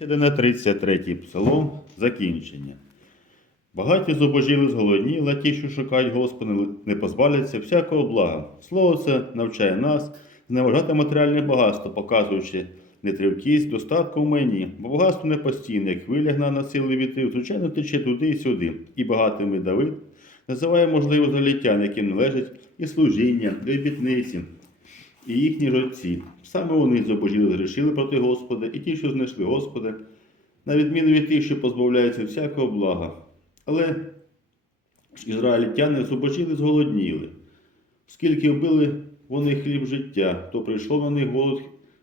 На 33-й псалом закінчення. Багаті зубожіли ті, що шукають Господа, не позбавляться всякого блага. Слово це навчає нас зневажати матеріальне багатство, показуючи нетривкість, достатку в мені, бо багатство не постійне, як хвиля гна на сили вітрів, звичайно тече туди і сюди. І багатими Давид називає можливо заліттян, яким належить і служіння, і обітниці, і їхні жильці. Саме вони зобожіли згрішили проти Господа, і ті, що знайшли Господа, на відміну від тих, що позбавляються всякого блага. Але ж ізраїльтяни зубожіли зголодніли. Оскільки вбили вони хліб життя, то прийшов на них голод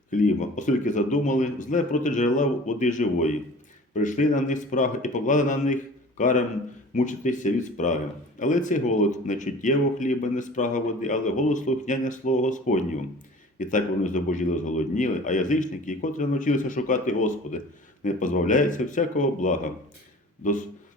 хліба, оскільки задумали зле проти джерела води живої. Прийшли на них спраги і поклали на них карам мучитися від спраги. Але цей голод не чуттєво хліба, не спрага води, але голод слухняння слова Господнього. І так вони зобожіли зголодніли, а язичники, котрі навчилися шукати Господа, не позбавляються всякого блага.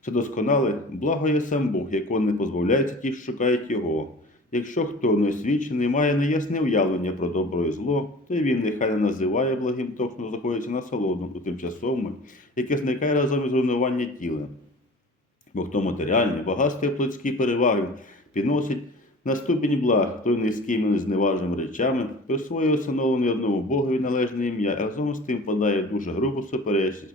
Це досконале, благо є сам Бог, якого не позбавляються ті, що шукають Його. Якщо хто не освічений, має неясне уявлення про добро і зло, то й він нехай не називає благим то, що знаходиться на солоду у тимчасовому, яке зникає разом із руйнуванням тіла. Бо хто матеріальні, багатство і переваги підносить на ступінь благ, той низькими незневажними речами, присвоює усиновлений одному Богові належне ім'я, а разом з тим подає дуже грубу суперечність.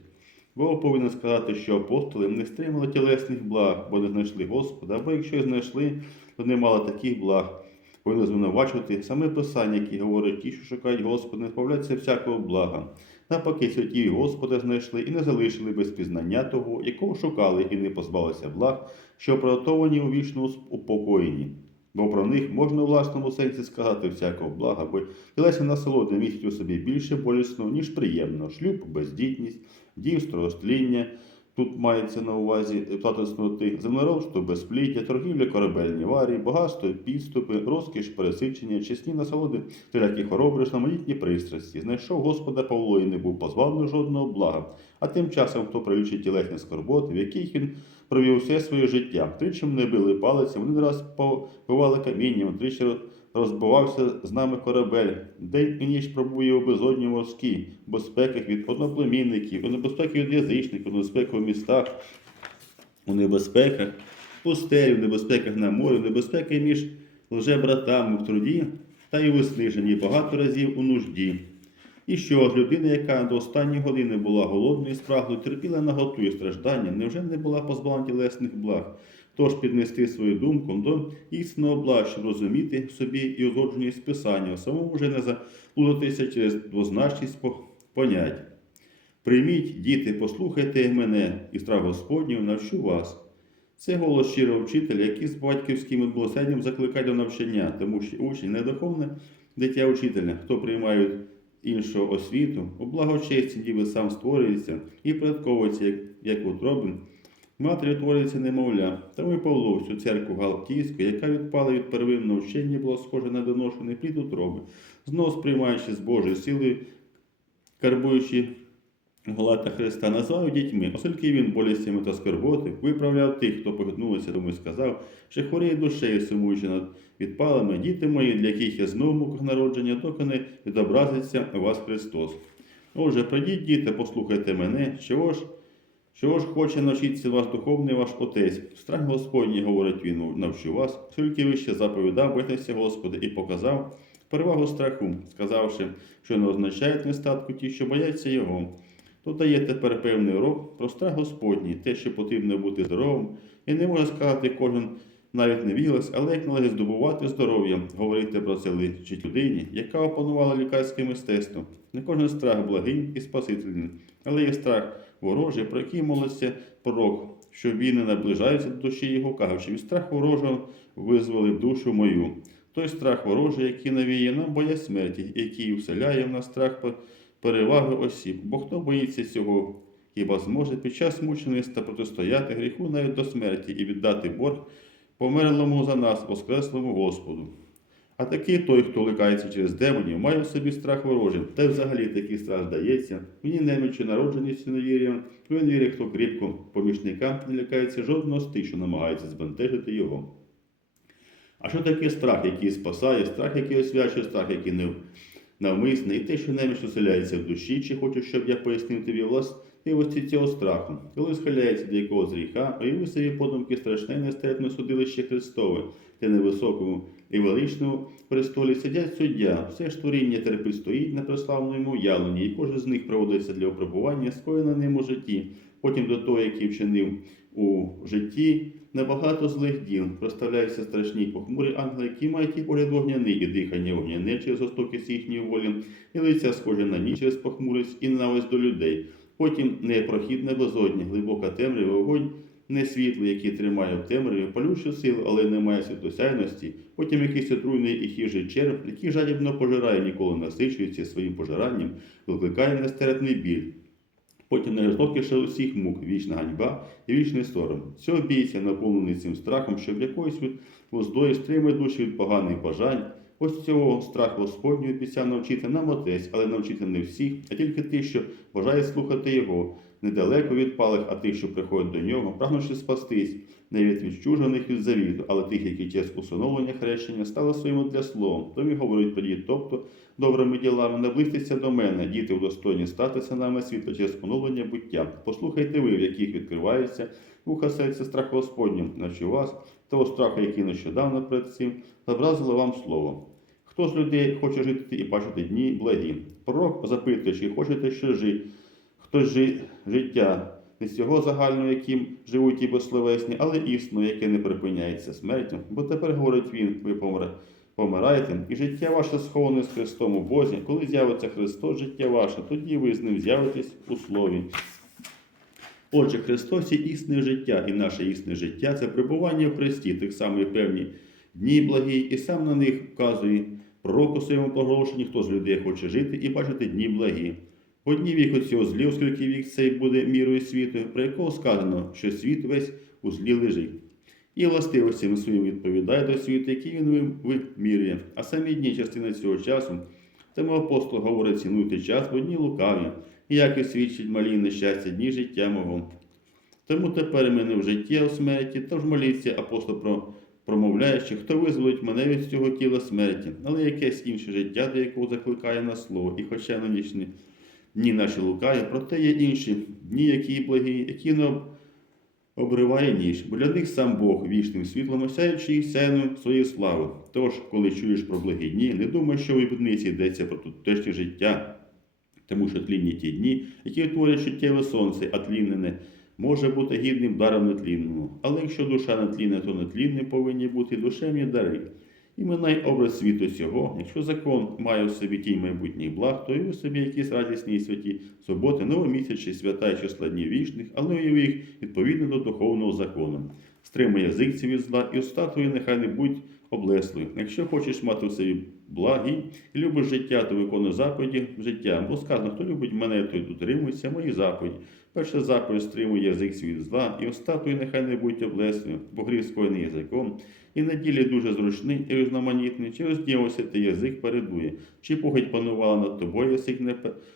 Бог повинен сказати, що апостоли не стримали тілесних благ, бо не знайшли Господа, або якщо й знайшли, то не мали таких благ. Повинен звинувачувати саме Писання, яке говорить, ті, що шукають Господа, не позбавляються всякого блага. Навпаки, святі Господа знайшли і не залишили без пізнання того, якого шукали, і не позбавилися благ, що приготовані у вічному упокоєнні. Бо про них можна у власному сенсі сказати всякого блага, бо тілесні насолоди містять у собі більше болісно, ніж приємно. Шлюб, бездітність, дівство, розтління. Тут мається на увазі платосноти, землеробство, безпліття, торгівля, корабельні варі, багатство, підступи, розкіш, пересичення, чесні насолоди, всілякі хвороби, різноманітні пристрасті. Знайшов Господа Павло і не був позбавлений жодного блага. А тим часом, хто прилічить тілесні скорботи, в яких він провів все своє життя. Тричі мене били палицем, один раз побивали камінням, тричі розбивався з нами корабель. День і ніч пробує у безодні морській, безпеках від одноплемінників, у небезпеки від язичників, у небезпеки в містах, у небезпеках, пустелі, в небезпеках на морі, в небезпеки між лжебратами в труді та й у висниженні багато разів у нужді. І що ж, людина, яка до останньої години була голодною і спраглою, терпіла наготу і страждання, невже не була позбавлена тілесних благ? Тож піднести свою думку до істинного блага, щоб розуміти собі і узгодженість писання, а самому вже не заплутатися через двозначність понять. Прийміть, діти, послухайте мене, і страх Господнів навчу вас. Це голос щирого вчителя, який з батьківським милосердям закликає до навчання, тому що учень не духовне дитя учителя, хто приймає іншого освіту, у благочесті ніби сам створюється і порядковується, як, як утробин. Матері утворюється немовля, тому і Павло всю церкву Галактійську, яка відпала від первинного вчення, була схожа на доношений плід утроби, знов сприймаючи з Божої сили, карбуючи Голата Христа, назвав дітьми, оскільки він болістями та скорботи виправляв тих, хто погнулися, тому й сказав, що хворіє душею, сумуючи над відпалами, діти мої, для яких я знову муках народження, доки не відобразиться у вас Христос. Отже, прийдіть, діти, послухайте мене, чого ж, чого ж хоче навчитися вас духовний ваш Отець. Страх Господній, говорить він, навчу вас, оскільки ви ще заповідав, бойтеся Господа, і показав перевагу страху, сказавши, що не означають нестатку ті, що бояться Його. Тут дає тепер певний урок про страх Господній, те, що потрібно бути здоровим, і не може сказати кожен навіть не вілась, але як належить здобувати здоров'я, говорити про це личить людині, яка опанувала лікарське мистецтво. Не кожен страх благий і спасительний, але є страх ворожий, про який молиться пророк, що він не наближається до душі його, кажучи, від страху ворожого визволив душу мою. Той страх ворожий, який навіє нам боязнь смерті, який вселяє в нас страх переваги осіб. Бо хто боїться цього, хіба зможе під час мучеництва протистояти гріху навіть до смерті і віддати борг померлому за нас, воскреслому Господу. А такий той, хто ликається через демонів, має в собі страх ворожий, та й взагалі такий страх здається. Мені немічі народженість невір'ям, він вірить, хто кріпко помічникам не лякається жодного з тих, що намагається збентежити його. А що таке страх, який спасає, страх, який освячує, страх, який не навмисне, і те, що неміч оселяється в душі, чи хочеш, щоб я пояснив тобі, влас... і ось цього страху. Коли схиляється до якогось гріха, уяви собі подумки страшне і нестерпне судилище Христове, де на високому і величному престолі сидять суддя, все ж творіння терпить стоїть на прославленому явленні, і кожен з них проводиться для опробування, скоєна ним у житті. Потім до того, який вчинив у житті небагато злих діл, проставляються страшні похмурі ангели, які мають і погляд вогняний, і дихання вогняне через жорстокість їхньої волі, і лиця схоже на ніч через похмурість і ненависть до людей. Потім непрохідне безодня, глибока темрява, вогонь, не світло, який тримає в темряві, палючу силу, але не має світлосяйності. Потім якийсь отруйний і хижий черв, який жадібно пожирає, ніколи насичується своїм пожиранням, викликає нестерпний біль. Потім найжорстокіше усіх мук, вічна ганьба і вічний сором. Цього бійця, наповнений цим страхом, щоб якоюсь від воздої стримує душі від поганих бажань. Ось цього страху Господню обіцяв навчити нам отець, але навчити не всіх, а тільки тих, що бажають слухати його, недалеко від палих, а тих, що приходять до нього, прагнучи спастись, не від відчужених від завіту, але тих, які через усиновлення хрещення стали своїм для словом. Тому й говорить тоді, тобто добрими ділами наблизьтеся до мене, діти удостоєні статися нами світло через поновлення буття. Послухайте ви, в яких відкривається вуха серця страху Господню, наче вас, того страху, який нещодавно перед цим зобразило вам слово. Хто з людей хоче жити і бачити дні благі? Пророк запитує, чи хочете ще жити, хтось жи, життя, не з цього загального, яким живуть ті безсловесні, але істинно, яке не припиняється смертю. Бо тепер говорить він, ви помре, помираєте, і життя ваше сховане з Христом у Бозі. Коли з'явиться Христос, життя ваше, тоді ви з ним з'явитесь у слові. Отже, Христос є існе життя, і наше існе життя це пребування в Христі, тих самих певні дні благі, і сам на них вказує пророк у своєму проголошенні, хто з людей хоче жити і бачити дні благі. Одні вік от цього злі, оскільки вік цей буде мірою світу, про якого сказано, що світ весь у злі лежить. І властивостями своїм відповідає до світу, який він вимірює. А самі дні частина цього часу, тому апостол говорить, цінуйте час, бо дні лукаві, і як і свідчить малі нещастя дні життя мого. Тому тепер мене в житті, а в смерті, тож моліться, апостол про промовляючи, хто визволить мене від цього тіла смерті, але якесь інше життя, до якого закликає на слово, і хоча нинішні дні наші лукаві, проте є інші дні, які благі, які не обриває ніж, бо для них сам Бог вічним світлом осяючи їх сяйною своєї слави. Тож, коли чуєш про благі дні, не думай, що в ібниці йдеться про тутешнє життя, тому що тлінні ті дні, які творять життєве сонце, а тлінне не може бути гідним даром нетлінному. Але якщо душа нетлінна, то нетлінним повинні бути душевні дари. І минай образ світу цього, якщо закон має в собі тінь майбутніх благ, то уяви собі якісь радісні і святі суботи, новомісячі, свята і числа днів вічних, але уяви їх відповідно до духовного закону. Стримай язик від зла, і уста нехай не будь облеслою. Якщо хочеш мати в собі благі і любиш життя, то виконуй заповіді життя. Бо сказано, хто любить мене, той дотримується мої заповіді. Перша заповідь стримує язик свій зла, і уста твої нехай не будь облеслою, бо гріх скоєний язиком. І на ділі дуже зручний і різноманітний, чи розділився ти язик передує, чи погідь панувала над тобою язик не,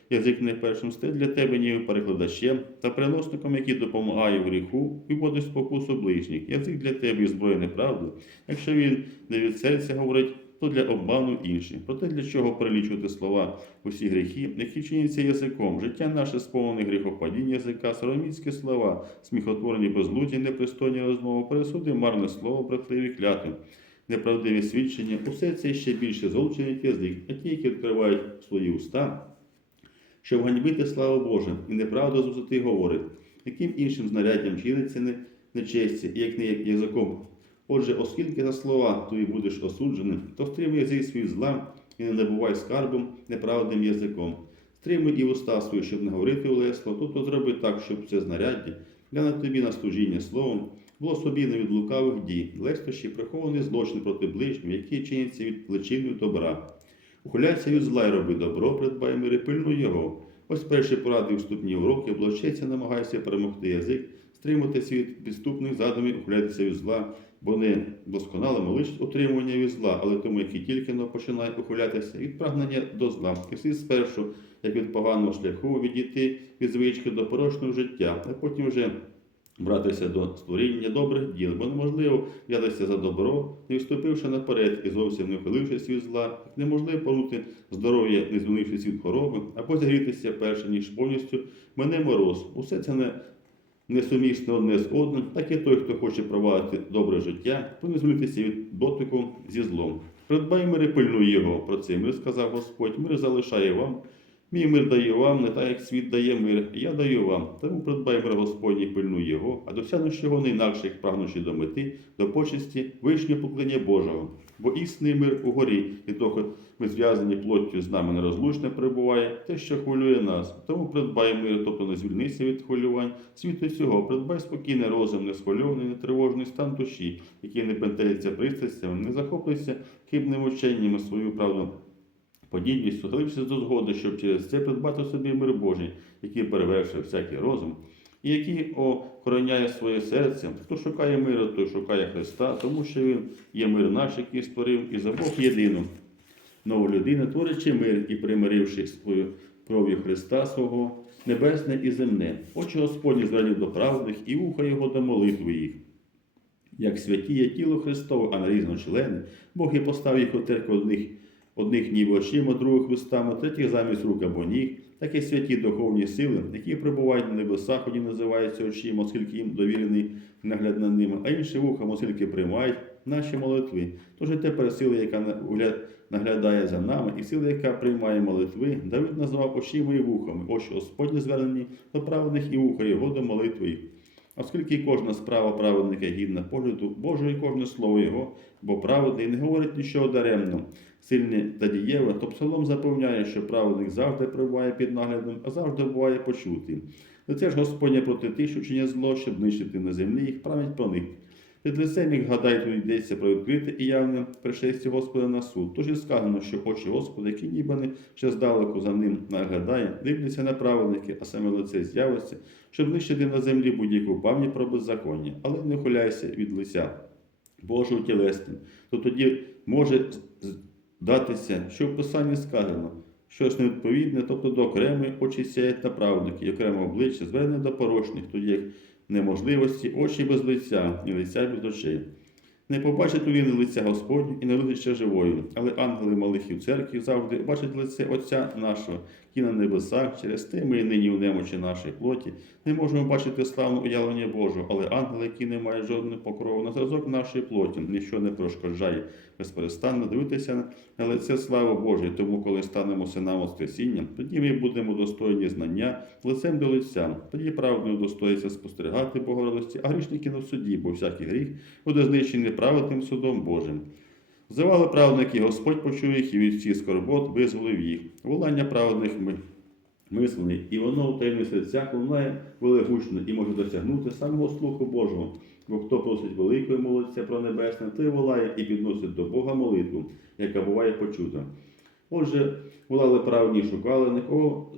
язик не першим стиль для тебе ніби перекладачем та переносником, який допомагає в гріху і вводить спокусу ближніх. Язик для тебе і зброя неправди. Якщо він не від серця говорить, то для обману інших. Проте для чого перелічувати слова усі гріхи, які чиняться язиком, життя наше сповнене гріхопадіння язика, сороміцькі слова, сміхотворні безлуді, непристойні розмови, пересуди, марне слово, брехливі клятви, неправдиві свідчення, усе це ще більше золчений язик, а ті, які відкривають свої уста, щоб ганьбити славу Божу, і неправду з висоти говорить, яким іншим знаряддям чиниться не, нечесті, і як не як язиком. Отже, оскільки за слова твої будеш осудженим, то стримуй язик свій зла і не набувай скарбом неправдним язиком. Стримуй і уста свої, щоб не говорити улесло, тобто зроби так, щоб це знаряддя для на тобі на служіння словом було собі не від лукавих дій, лестощі прихований злочин проти ближнього, який чиниться від личиною добра. Ухиляйся від зла й роби добро, придбай мир і пильнуй його. Ось перші поради вступні уроки, облачайся, намагайся перемогти язик, стримати світ підступних задумів, ухилятися від зла, бо не досконало молиш утримування від зла, але тому, який тільки но починає ухилятися від прагнення до зла. І слід спершу, як від поганого шляху, відійти від звички до порочного життя, а потім вже братися до створіння добрих діл, бо неможливо взятися за добро, не вступивши наперед і зовсім не ухилившись від зла, неможливо порнути здоров'я, не звільнившись від хвороби, або загрітися перше, ніж повністю мене мороз. Усе це не несумісно одне з одним, так і той, хто хоче провадити добре життя, повинен звільнитися від дотику зі злом. Придбай мир і пильнуй його. Про це мир сказав Господь. Мир залишає вам. Мій мир даю вам, не так, як світ дає мир, я даю вам. Тому придбай мир Господній, пильнуй його, а досягнеш його не інакше, як прагнучи до мети, до почесті, вишнє покликання Божого. Бо істинний мир у горі, і того ми зв'язані плоттю з нами нерозлучно перебуває, те, що хвилює нас. Тому придбай мир, тобто не звільнися від хвилювань, світу цього, придбай спокійний розум, не схвильований, не тривожний стан душі, який не бентежиться пристрастями, не захоплюється хибними ученнями свою правду подібністю, схилившись до згоди, щоб через це придбати собі мир Божий, який перевершує всякий розум, і який охороняє своє серце. Хто шукає миру, той шукає Христа, тому що Він є мир наш, який створив, і за Бог єдину. Нову людину, творячи мир і примиривши свою кров'ю Христа свого, небесне і земне, очі Господні звернуть до правдних і вуха Його до молитви їх. Як святіє тіло Христове, а не різночлени, Бог і поставив їх у церкву одних одних ніби очима, других вустами, третіх замість рук або ніг, так і святі духовні сили, які перебувають на небесах, одні називаються очима, оскільки їм довірений нагляд над ними, а інші вухами, оскільки приймають наші молитви. Тож і тепер сила, яка наглядає за нами, і сила, яка приймає молитви, Давид назвав очима і вухами, очі Господні звернені до праведних і вуха його до молитви. Оскільки кожна справа праведника гідна погляду Божого і кожне слово Його, бо праведний не говорить нічого даремно, сильне та дієве, то псалом запевняє, що праведник завжди перебуває під наглядом, а завжди буває почутий. Лице ж Господня проти тих, що чинять зло, щоб нищити на землі їх пам'ять про них. Під лицем їх, гадай, тут йдеться про відкрите і явне пришестя Господа на суд. Тож і сказано, що очі Господа, які ніби не ще здалеку за ним наглядає, дивляться на праведники, а саме лице з'явиться, щоб нищити на землі будь-яку пам'ять про беззаконня, але не ухиляйся від лиця Божого тілесним. То тоді може датися, що в Писанні сказано, щось невідповідне, тобто до окремої очі сяють на праведники, і окреме обличчя звернене до порочних, тоді як неможливості очі без лиця і лиця без очей. Не побачить він лиця Господню і лиця живою, але ангели малих і в церкві завжди бачать лице Отця нашого, який на небесах, через те ми і нині в немочі нашої плоті не можемо бачити славне уявлення Божого, але ангели, які не мають жодного покрову на зразок нашої плоті, ніщо не перешкоджає безперестанно дивитися на лице слави Божої. Тому, коли станемо синами Воскресіння, тоді ми будемо достойні знання лицем до лиця. Тоді правдою достоїться спостерігати Богородості, а грішники на суді, бо всякий гріх буде знищений праведним судом Божим. Завали праведники, Господь почує їх і від всіх скорбот визволив їх. Волання праведних ми мислені, і воно у таємних серцях лунає велигучно і може досягнути самого слуху Божого. Бо хто просить великої молиться про небесне, той волає і підносить до Бога молитву, яка буває почута. Отже, волали правні, шукали нікого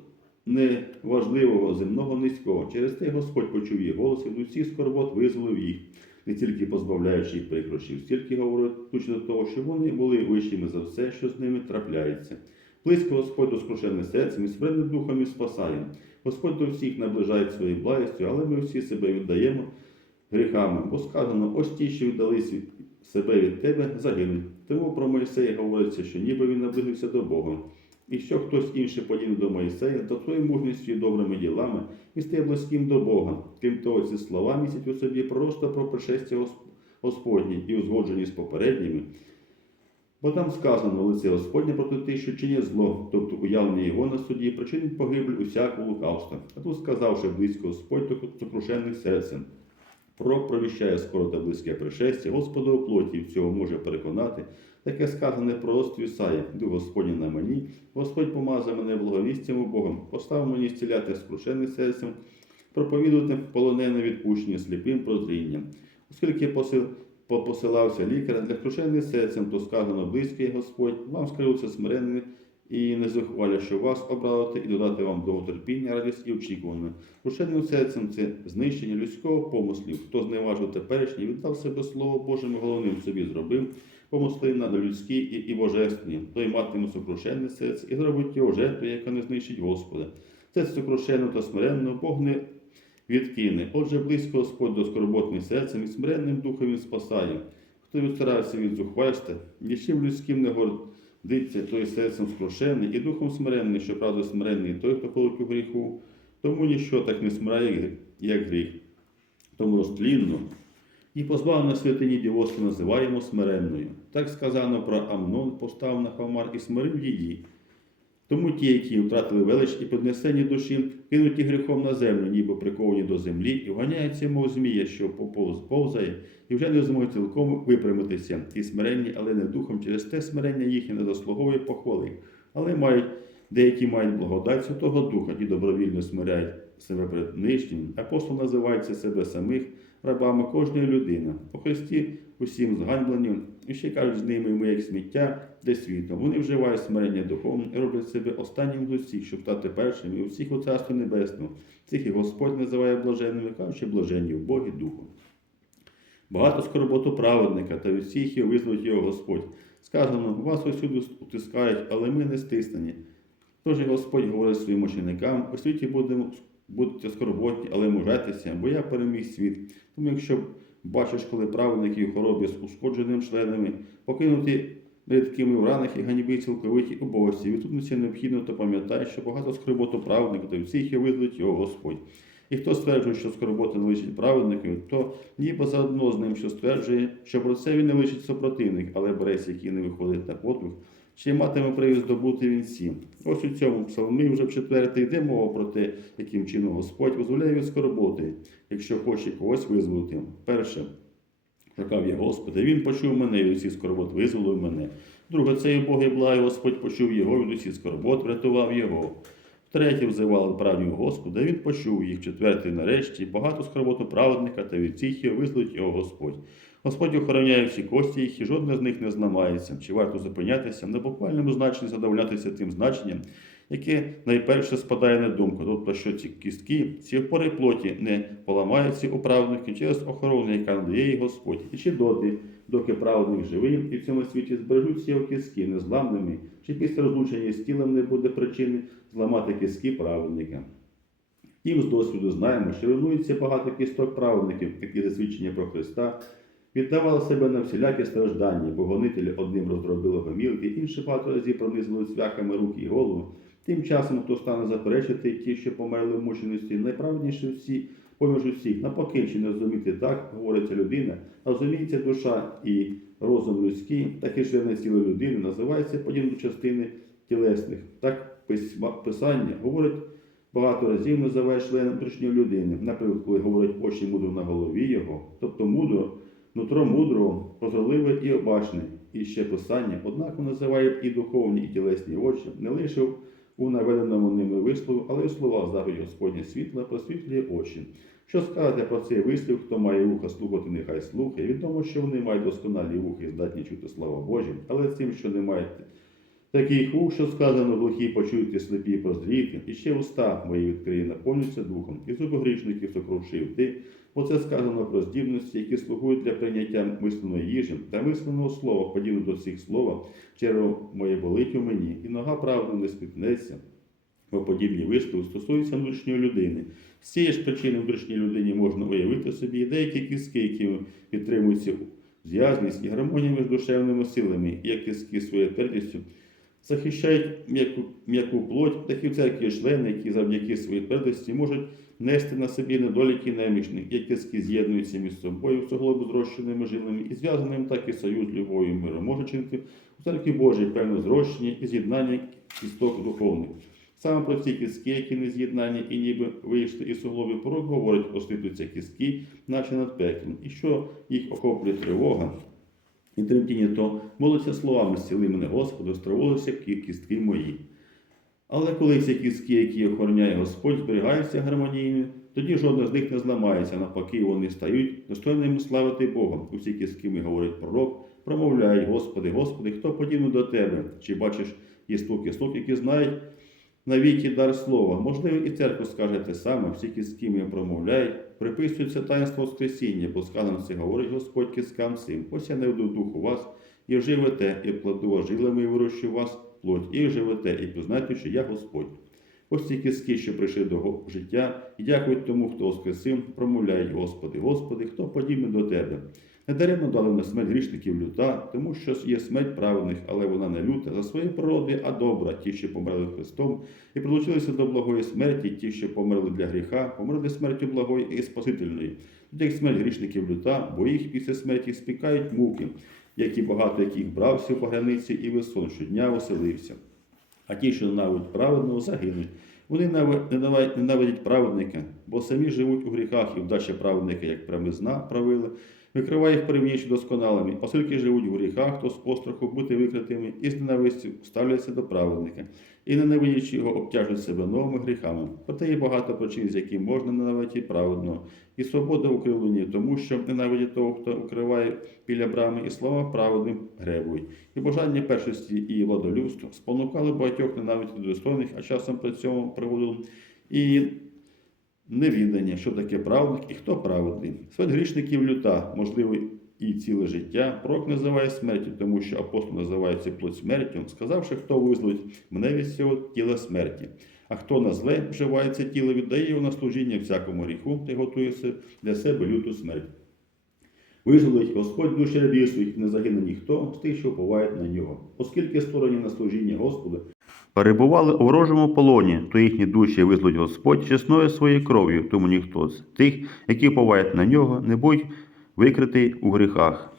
неважливого, земного, низького. Через те Господь почув їх голос і від всіх скорбот визволив їх, не тільки позбавляючи їх прикрощів, стільки говорить до того, що вони були вищими за все, що з ними трапляється. Близько Господь до скрушених серцем і спринним духом і спасає. Господь до всіх наближає своєю благістю, але ми всі себе віддаємо гріхами, бо сказано, ось ті, що віддались від себе від тебе, загинуть. Тому про Мойсея говориться, що ніби він наблизився до Бога. І що хтось інший подібний до Моїсея, то своєю мужністю і добрими ділами і стає близьким до Бога. Крім того, ці слова містять у собі просто про пришестя Господнє і узгоджені з попередніми. Бо там сказано лице Господнє проти тих, що чинять зло, тобто уявлення його на суді, причинить погибель усякого лукавства. А тут сказавши близько Господь до сокрушених серцем. Пророк провіщає скоро та близьке пришестя, Господа у плоті в цього може переконати, таке сказане пророцтво Ісаї, Дух Господній на мені, Господь помазав мене благовістям у Богом, постав мені зціляти скрушених серцем, проповідувати полонене відпущення сліпим прозрінням. Оскільки посил, по- посилався лікар для крушених серцем, то сказано близький Господь, вам скрився смиренний і не захваля, що вас обрати і додати вам довготерпіння, радість і очікування. Крушеним серцем це знищення людського помислів. Хто зневажив теперішнє, віддав себе Слово Божим головним собі зробив, помисли на людські і, і божественні, той матиме сокрушенне серце і зробить його жертву, яка не знищить Господа. Це сокрушенно та смиренно, Бог не відкине. Отже, близько Господь до скорботних серцем і смиренним духом він спасає. Хто відстарався від зухвальства, нічим людським не гордиться, той серцем скрушений і духом смиренний, що правда смиренний, той, хто ходить у гріху, тому ніщо так не смирає, як гріх. Тому розтлінно і позбавлена святині дівоцтва називаємо смиренною. Так сказано про Амнон, постав на Хамар і смирив її. Тому ті, які втратили велич і піднесені душі, кинуті гріхом на землю, ніби приковані до землі, і вганяються, мов змія, що поповз повзає, і вже не зможуть цілком випрямитися. І смиренні, але не духом, через те смирення їхнє не заслуговує похвали. Але мають, деякі мають благодать Святого Духа і добровільно смиряють себе перед нижнім. Апостол називається себе самих рабами кожної людини. У Христі усім зганьблені, і ще кажуть, з ними ми як сміття, де світом. Вони вживають смирення духовне і роблять себе останнім з усіх, щоб стати першими у всіх у Царстві Небесному. Цих і Господь називає блаженними, кажучи, блаженні в Богі Духом. Багато скорботу праведника, та всіх його визволить його Господь. Сказано, вас усюди утискають, але ми не стиснені. Тож і Господь говорить своїм ученикам, у світі будемо, будете скорботні, але мужайтеся, бо я переміг світ. Тому якщо бачиш, коли праведники у хоробі з ушкодженими членами, покинуті рідкими в ранах і ганьби цілковиті убогості, відсутності необхідно, то пам'ятай, що багато скорботу праведника, та всіх його визволить його Господь. І хто стверджує, що скорбота не лишить праведників, то ніби заодно з ним, що стверджує, що про це він не лишить супротивник, але береться, який не виходить на подвиг, чи матиме привід здобути він сім. Ось у цьому псалмі вже в четвертий йде мова про те, яким чином Господь визволяє від скорботи, якщо хоче когось визволити. Перше, шукав я Господа, він почув мене від усіх скорбот, визволив мене. Друге, цей Богий благий Господь почув його від усіх скорбот, врятував його. Втретє, взивали правню Господа, він почув їх. Четвертий, нарешті, багато скорботу праведника та від цих визволить його Господь. Господь охороняє всі кості їх, і жодна з них не зламається. Чи варто зупинятися на буквальному значенні задовольнятися тим значенням, яке найперше спадає на думку, тобто, що ці кістки, ці опори плоті не поламаються у праведників через охорону, яка надає їй Господь, і чи доти, доки праведник живий, і в цьому світі збережуться його кістки незламними, чи після розлучення з тілом не буде причини зламати кістки праведника. Тим з досвіду знаємо, що руйнується багато кісток праведників, які засвідчення про Христа, віддавали себе на всілякі страждання, бо гонителі одним розробили гомілки, інші багато разів пронизували цвяхами руки і голову. Тим часом, хто стане заперечити ті, що померли в мученості, найправедніші всі, поміж усіх, навпаки, чи не розуміти так, говориться людина, а розуміється душа і розум людський, так і члени тіла людини називається подібно частини тілесних. Так писання говорить багато разів називає членом внутрішньої людини. Наприклад, коли говорить очі мудро на голові його, тобто мудро, нутро мудрого, прозорливе і обачне. І ще писання, однаково називає і духовні, і тілесні очі, не лише у наведеному ними вислову, але й у словах заповіді Господнє світла просвітлює очі. Що сказати про цей вислів, хто має вуха слухати, нехай слухає. Відомо, що вони мають досконалі вухи здатні чути слава Божі, але цим, що не мають таких вух, що сказано, глухі почуйте, слепі прозріти, і ще уста мої відкриє, наповнюються духом, і зуби грішників сокрушив ти, бо це сказано про здібності, які слугують для прийняття мисленої їжі та мисленого слова, подібно до цих слова, черво моє болить у мені, і нога правда не спітнеться. Бо подібні вислови стосуються внутрішньої людини. З цієї ж причини внутрішній людині можна уявити собі деякі кістки, які підтримуються зв'язність і гармонія між душевними силами, і як кістки своєю твердістю захищають м'яку, м'яку плоть, такі в церкві члени, які завдяки своїй твердості можуть нести на собі недоліки немічних, як кістки з'єднуються між собою в суглобу зрощеними жилами і зв'язаним, так і союз любов'ю і миром може чинити у церкві Божій певне зрощення і з'єднання кісток духовних. Саме про ці кістки, які не з'єднані і ніби вийшли із суглобів порог, говорить, осліплюються кістки, наче над пеклом, і що їх охоплює тривога. І тремтіння то молиться словами зціли мене Господу, стравилися кістки мої. Але коли ці кістки, які охороняє Господь, зберігаються гармонійно, тоді жодна з них не зламається, навпаки, вони стають достойними славити Бога. Усі кістки, ми говорить пророк, промовляють, Господи, Господи, хто подібний до Тебе? Чи бачиш єство кісток, які знають навіки дар слова? Можливо, і церква скаже те саме, всі кістки ми промовляють, приписується таїнство Воскресіння, бо сказано це говорить Господь кискам сим. Ось я не веду дух у вас, і живете, і плоду жилами, і вирощу вас плоть, і живете, і познайте, що я Господь. Ось ці кіски, що прийшли до життя, і дякують тому, хто воскресив, промовляють Господи, Господи, хто подібний до Тебе. Недаремно дали на смерть грішників люта, тому що є смерть праведних, але вона не люта за своєї природи, а добра, ті, що померли Христом, і прилучилися до благої смерті, ті, що померли для гріха, померли смертю благої і спасительної. Тут як смерть грішників люта, бо їх після смерті спікають муки, які багато яких брався по границі і весон щодня оселився. А ті, що ненавидять праведного, загинуть. Вони ненавидять- праведника, бо самі живуть у гріхах і вдача праведника, як премизна правила, викриває їх порівнюючи досконалими, оскільки живуть у гріхах, то з постраху бути викритими і з ненавистю ставляться до праведника, і ненавидячи його, обтяжують себе новими гріхами. Проте є багато причин, з яких можна ненавидіти праведного, і свобода укріплення, тому що ненавидять того, хто укриває біля брами, і слова праведним гребують. І бажання першості і владолюбства спонукали багатьох ненавидіти достойних, а часом при цьому приводили і невідання, що таке праведник і хто праведний. Смерть грішників люта, можливо, і ціле життя. Пророк називає смертю, тому що апостол називає цю плоть смертю, сказавши, хто визволить мене від цього тіла смерті. А хто на зле вживає це тіло, віддає його на служіння всякому гріху та готує для себе люту смерть. Визволить Господь душі рабів своїх, не загине ніхто з тих, що уповають на нього. Оскільки створені на служіння Господу, перебували у ворожому полоні, то їхні душі визволить Господь чесною своєю кров'ю, тому ніхто з тих, які повають на нього, не будь викритий у гріхах.